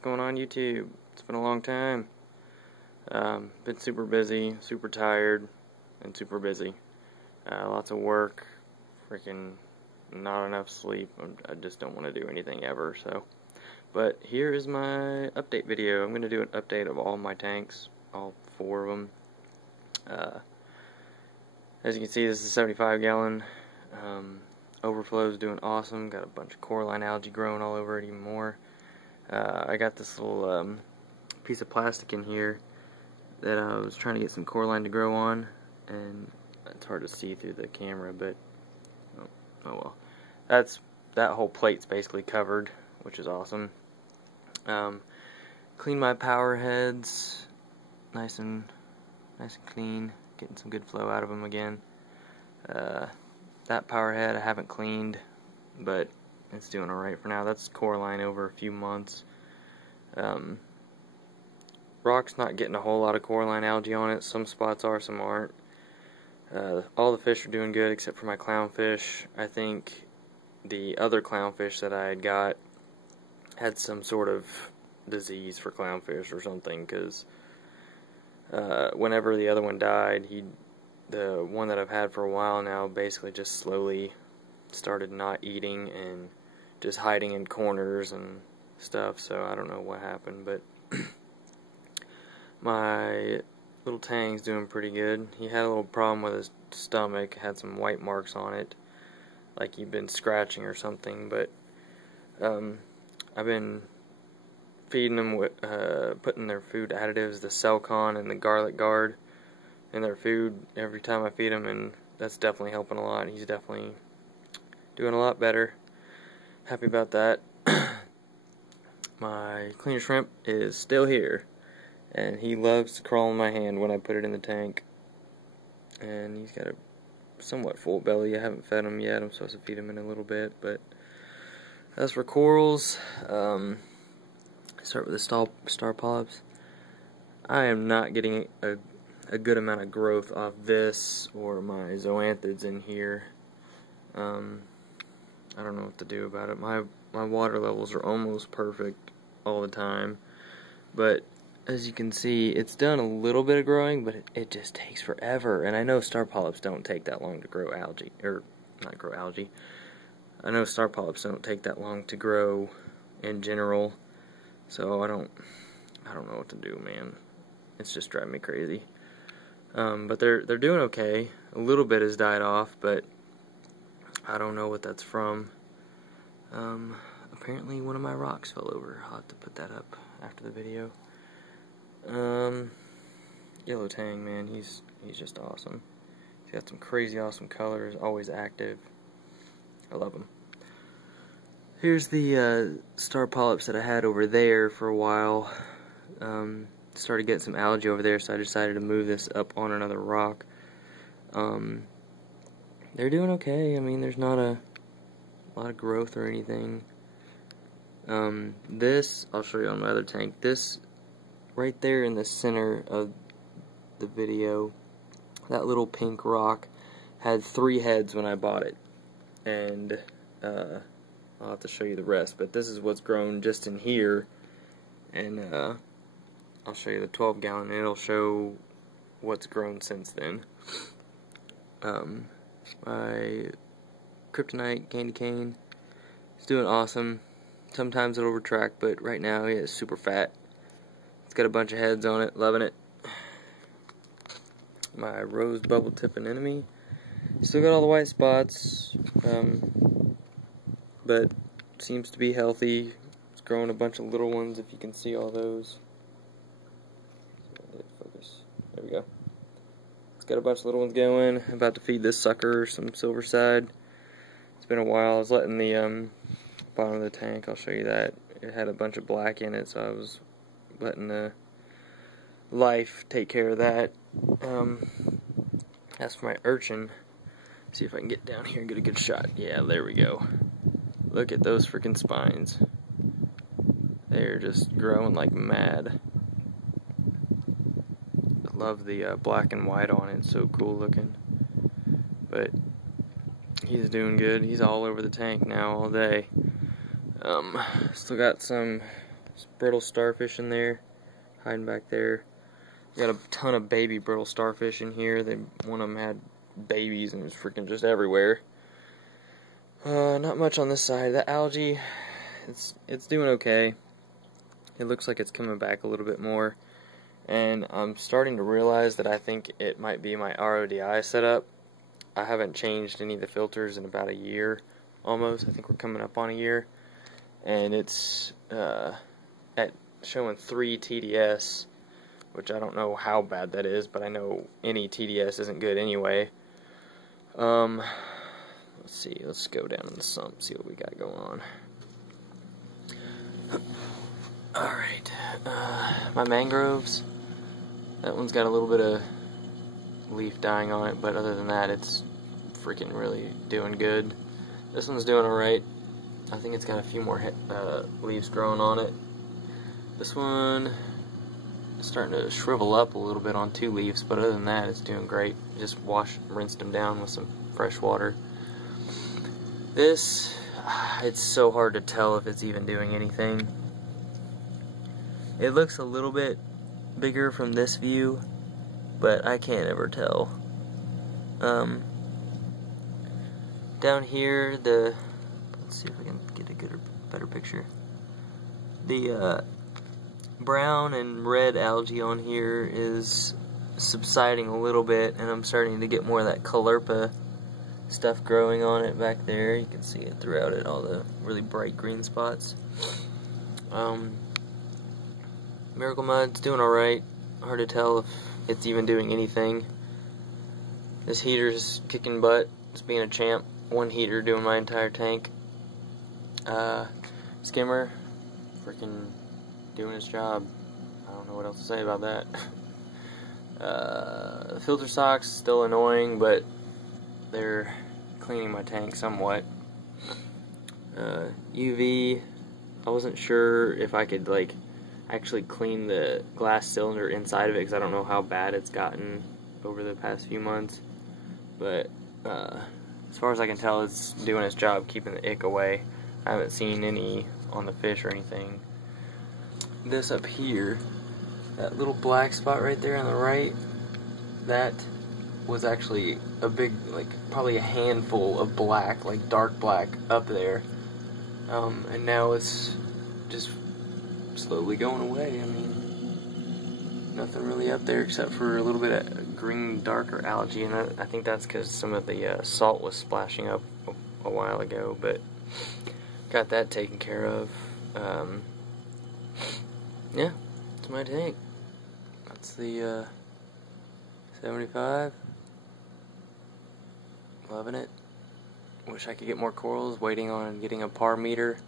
What's going on, YouTube? It's been a long time. Been super busy, super tired, and super busy. Lots of work, freaking not enough sleep. I just don't want to do anything ever, so. But here is my update video. I'm going to do an update of all my tanks, all 4 of them. As you can see, this is a 75 gallon. Overflow is doing awesome. Got a bunch of coralline algae growing all over it even more. I got this little piece of plastic in here that I was trying to get some coralline to grow on, and it's hard to see through the camera, but oh well. That whole plate's basically covered, which is awesome. Clean my power heads, nice and clean, getting some good flow out of them again. That power head I haven't cleaned, but it's doing alright for now. That's coralline over a few months. Rock's not getting a whole lot of coralline algae on it. Some spots are, some aren't. All the fish are doing good except for my clownfish. I think the other clownfish that I had got had some sort of disease for clownfish or something, because whenever the other one died, the one that I've had for a while now basically just slowly started not eating and just hiding in corners and stuff, so I don't know what happened, but my little Tang's doing pretty good. He had a little problem with his stomach, had some white marks on it, like he'd been scratching or something, but I've been feeding them with, putting their food additives, the Celcon and the Garlic Guard, in their food every time I feed him, and that's definitely helping a lot. He's definitely doing a lot better. Happy about that. My cleaner shrimp is still here, and he loves to crawl in my hand when I put it in the tank. And he's got a somewhat full belly. I haven't fed him yet. I'm supposed to feed him in a little bit. But as for corals, start with the star polyps. I am not getting a good amount of growth off this or my zoanthids in here. I don't know what to do about it. My water levels are almost perfect all the time, but as you can see, it's done a little bit of growing, but it just takes forever. And I know star polyps don't take that long to grow algae, or not grow algae. I know star polyps don't take that long to grow in general, so I don't know what to do, man. It's just driving me crazy. But they're doing okay. A little bit has died off, but I don't know what that's from. Apparently one of my rocks fell over. I'll have to put that up after the video. Yellow Tang, man, he's just awesome. He's got some crazy awesome colors, always active. I love him. Here's the star polyps that I had over there for a while. Started getting some algae over there, so I decided to move this up on another rock. They're doing okay. I mean, there's not a lot of growth or anything. This, I'll show you on my other tank. This, right there in the center of the video, that little pink rock had 3 heads when I bought it. And, I'll have to show you the rest, but this is what's grown just in here. And, I'll show you the 12 gallon, and it'll show what's grown since then. My kryptonite candy cane is doing awesome. Sometimes it'll retract, but right now it's super fat. It's got a bunch of heads on it, loving it. My rose bubble tip anemone still got all the white spots, but seems to be healthy. It's growing a bunch of little ones, if you can see all those. There we go. It's got a bunch of little ones going. I'm about to feed this sucker some silver side. It's been a while. I was letting the bottom of the tank, I'll show you that. It had a bunch of black in it, so I was letting the life take care of that. As for my urchin, see if I can get down here and get a good shot. Yeah, there we go. Look at those freaking spines. They're just growing like mad. Love the black and white on it, it's so cool looking. But he's doing good. He's all over the tank now all day. Still got some There's brittle starfish in there, hiding back there. Got a ton of baby brittle starfish in here. One of them had babies and it was freaking just everywhere. Not much on this side. The algae, it's doing okay. It looks like it's coming back a little bit more. And I'm starting to realize that I think it might be my RODI setup. I haven't changed any of the filters in about a year, almost. I think we're coming up on a year. And it's at showing 3 TDS, which I don't know how bad that is, but I know any TDS isn't good anyway. Let's see, let's go down in the sump, see what we got going on. Alright, my mangroves, that one's got a little bit of leaf dying on it, but other than that, it's freaking really doing good. This one's doing alright. I think it's got a few more leaves growing on it. This one is starting to shrivel up a little bit on 2 leaves, but other than that, it's doing great. Just rinsed them down with some fresh water. This, it's so hard to tell if it's even doing anything. It looks a little bit bigger from this view, but I can't ever tell. Down here, let's see if I can get a better picture. The brown and red algae on here is subsiding a little bit, and I'm starting to get more of that Caulerpa stuff growing on it back there. You can see it throughout it, all the really bright green spots. Miracle Mud's doing alright. Hard to tell if it's even doing anything. This heater's kicking butt. It's being a champ. 1 heater doing my entire tank. Skimmer, freaking doing his job. I don't know what else to say about that. Filter socks, still annoying, but they're cleaning my tank somewhat. UV, I wasn't sure if I could like actually clean the glass cylinder inside of it because I don't know how bad it's gotten over the past few months, but as far as I can tell, it's doing its job keeping the ick away. I haven't seen any on the fish or anything. This up here, that little black spot right there on the right, that was actually a big, like probably a handful of black, like dark black up there, and now it's just slowly going away. I mean, nothing really up there except for a little bit of green, darker algae, and I think that's because some of the salt was splashing up a while ago, but got that taken care of. Yeah, it's my tank. That's the 75. Loving it. Wish I could get more corals. Waiting on getting a par meter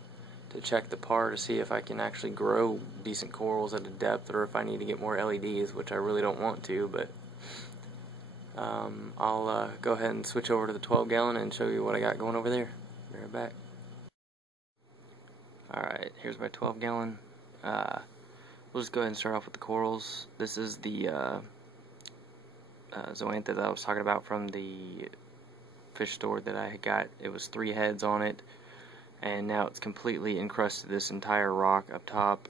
to check the par to see if I can actually grow decent corals at a depth, or if I need to get more LEDs, which I really don't want to, but I'll go ahead and switch over to the 12 gallon and show you what I got going over there. Be right back. Alright, here's my 12 gallon. We'll just go ahead and start off with the corals. This is the zoantha that I was talking about from the fish store that I got. It was 3 heads on it, and now it's completely encrusted this entire rock up top,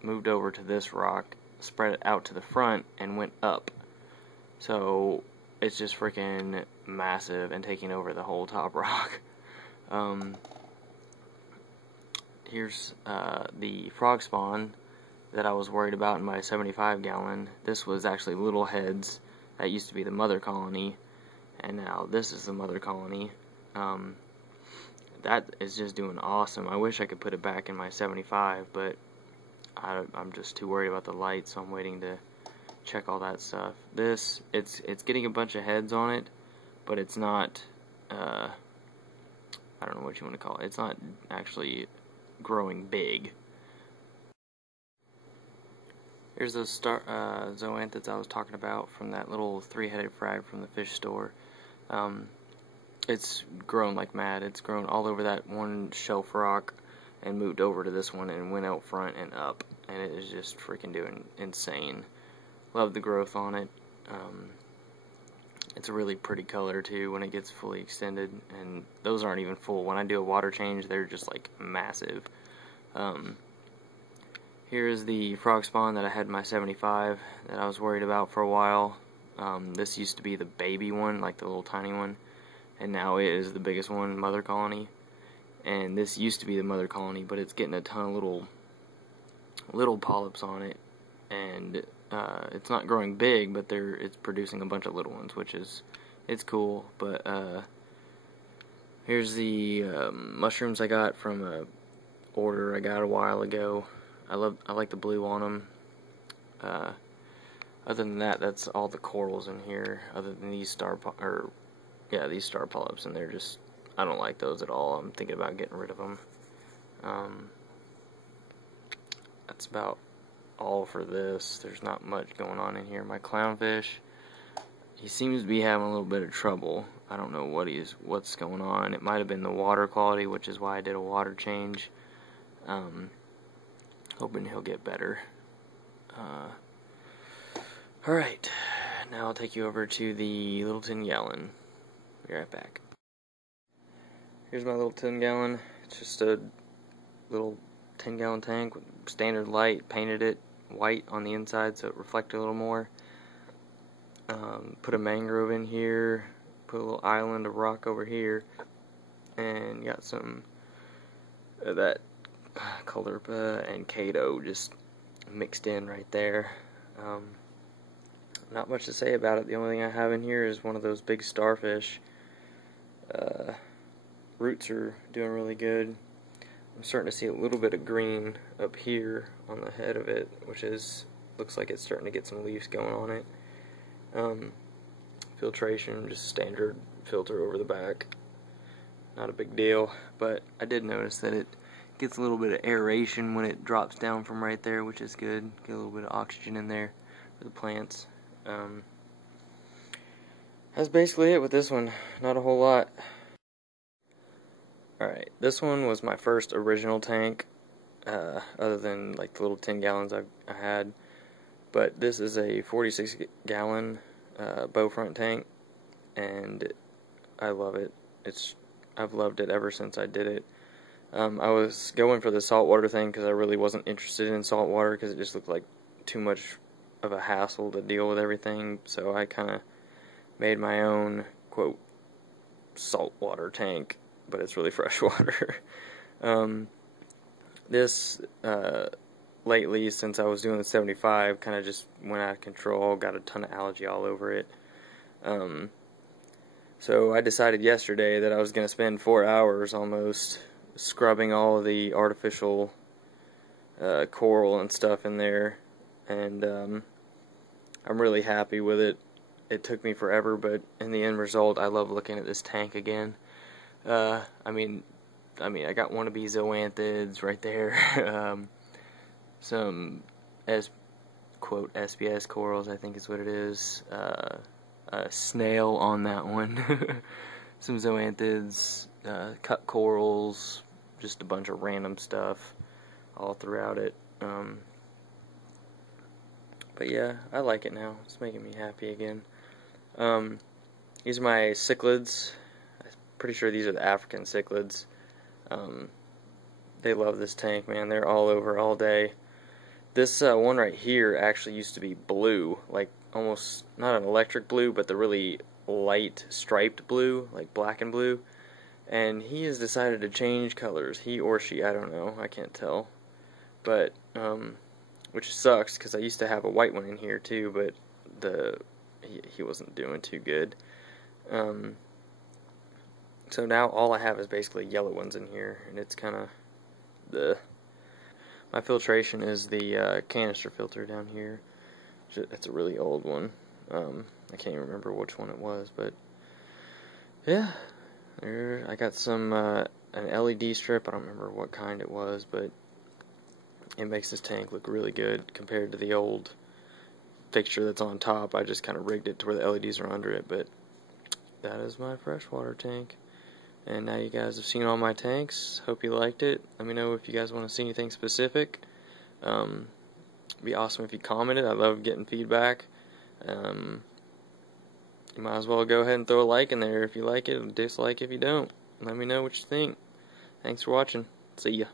moved over to this rock, spread it out to the front, and went up. So it's just freaking massive and taking over the whole top rock. Here's the frog spawn that I was worried about in my 75 gallon. This was actually little heads. That used to be the mother colony, and now this is the mother colony. That is just doing awesome. I wish I could put it back in my 75, but I'm just too worried about the light, so I'm waiting to check all that stuff. This, it's getting a bunch of heads on it, but it's not, I don't know what you want to call it. It's not actually growing big. Here's those zoanthus I was talking about from that little 3-headed frag from the fish store. It's grown like mad. It's grown all over that one shelf rock and moved over to this one and went out front and up, and it is just freaking doing insane. Love the growth on it. It's a really pretty color too when it gets fully extended, and those aren't even full. When I do a water change, they're just like massive. Here's the frog spawn that I had in my 75 that I was worried about for a while. This used to be the baby one, like the little tiny one, and now it is the biggest one, mother colony. And this used to be the mother colony, but it's getting a ton of little polyps on it, and it's not growing big, but it's producing a bunch of little ones, which is cool. But here's the mushrooms I got from a order I got a while ago. I like the blue on them. Other than that, that's all the corals in here. Other than these star polyps, and they're just, I don't like those at all. I'm thinking about getting rid of them. That's about all for this. There's not much going on in here. My clownfish, he seems to be having a little bit of trouble. I don't know what's going on. It might have been the water quality, which is why I did a water change. Hoping he'll get better. Alright, now I'll take you over to the little 10 gallon. Be right back. Here's my little 10 gallon. It's just a little 10 gallon tank with standard light. Painted it white on the inside so it reflected a little more. Put a mangrove in here. Put a little island of rock over here. And got some of that Caulerpa and Chaeto just mixed in right there. Not much to say about it. The only thing I have in here is one of those big starfish. Roots are doing really good. I'm starting to see a little bit of green up here on the head of it, which looks like it's starting to get some leaves going on it. Filtration, just standard filter over the back. Not a big deal, but I did notice that it gets a little bit of aeration when it drops down from right there, which is good. Get a little bit of oxygen in there for the plants. That's basically it with this one. Not a whole lot. Alright, this one was my first original tank, other than like the little 10 gallons I had. But this is a 46 gallon bow front tank, and I love it. I've loved it ever since I did it. I was going for the saltwater thing because I really wasn't interested in saltwater because it just looked like too much of a hassle to deal with everything. So I kind of made my own, quote, saltwater tank, but it's really freshwater. This, lately, since I was doing the 75, kind of just went out of control, got a ton of algae all over it. So I decided yesterday that I was going to spend 4 hours almost scrubbing all of the artificial coral and stuff in there, and I'm really happy with it. It took me forever, but in the end result, I love looking at this tank again. I mean, I got wannabe zoanthids right there. Some quote SPS corals, I think is what it is. A snail on that one. Some zoanthids, cut corals, just a bunch of random stuff all throughout it. But yeah, I like it now. It's making me happy again. These are my cichlids. I'm pretty sure these are the African cichlids. They love this tank, man. They're all over all day. This one right here actually used to be blue, like almost not an electric blue, but the really light striped blue, like black and blue. And he has decided to change colors. He or she, I don't know, I can't tell. But which sucks because I used to have a white one in here too, but he wasn't doing too good. So now all I have is basically yellow ones in here, and it's kind of my filtration is the canister filter down here. It's a really old one. I can't even remember which one it was, but yeah, I got some an LED strip. I don't remember what kind it was, but it makes this tank look really good compared to the old fixture that's on top. I just kind of rigged it to where the LEDs are under it, but that is my freshwater tank. And now you guys have seen all my tanks. Hope you liked it. Let me know if you guys want to see anything specific. It'd be awesome if you commented. I love getting feedback. You might as well go ahead and throw a like in there if you like it, and dislike if you don't. Let me know what you think. Thanks for watching. See ya.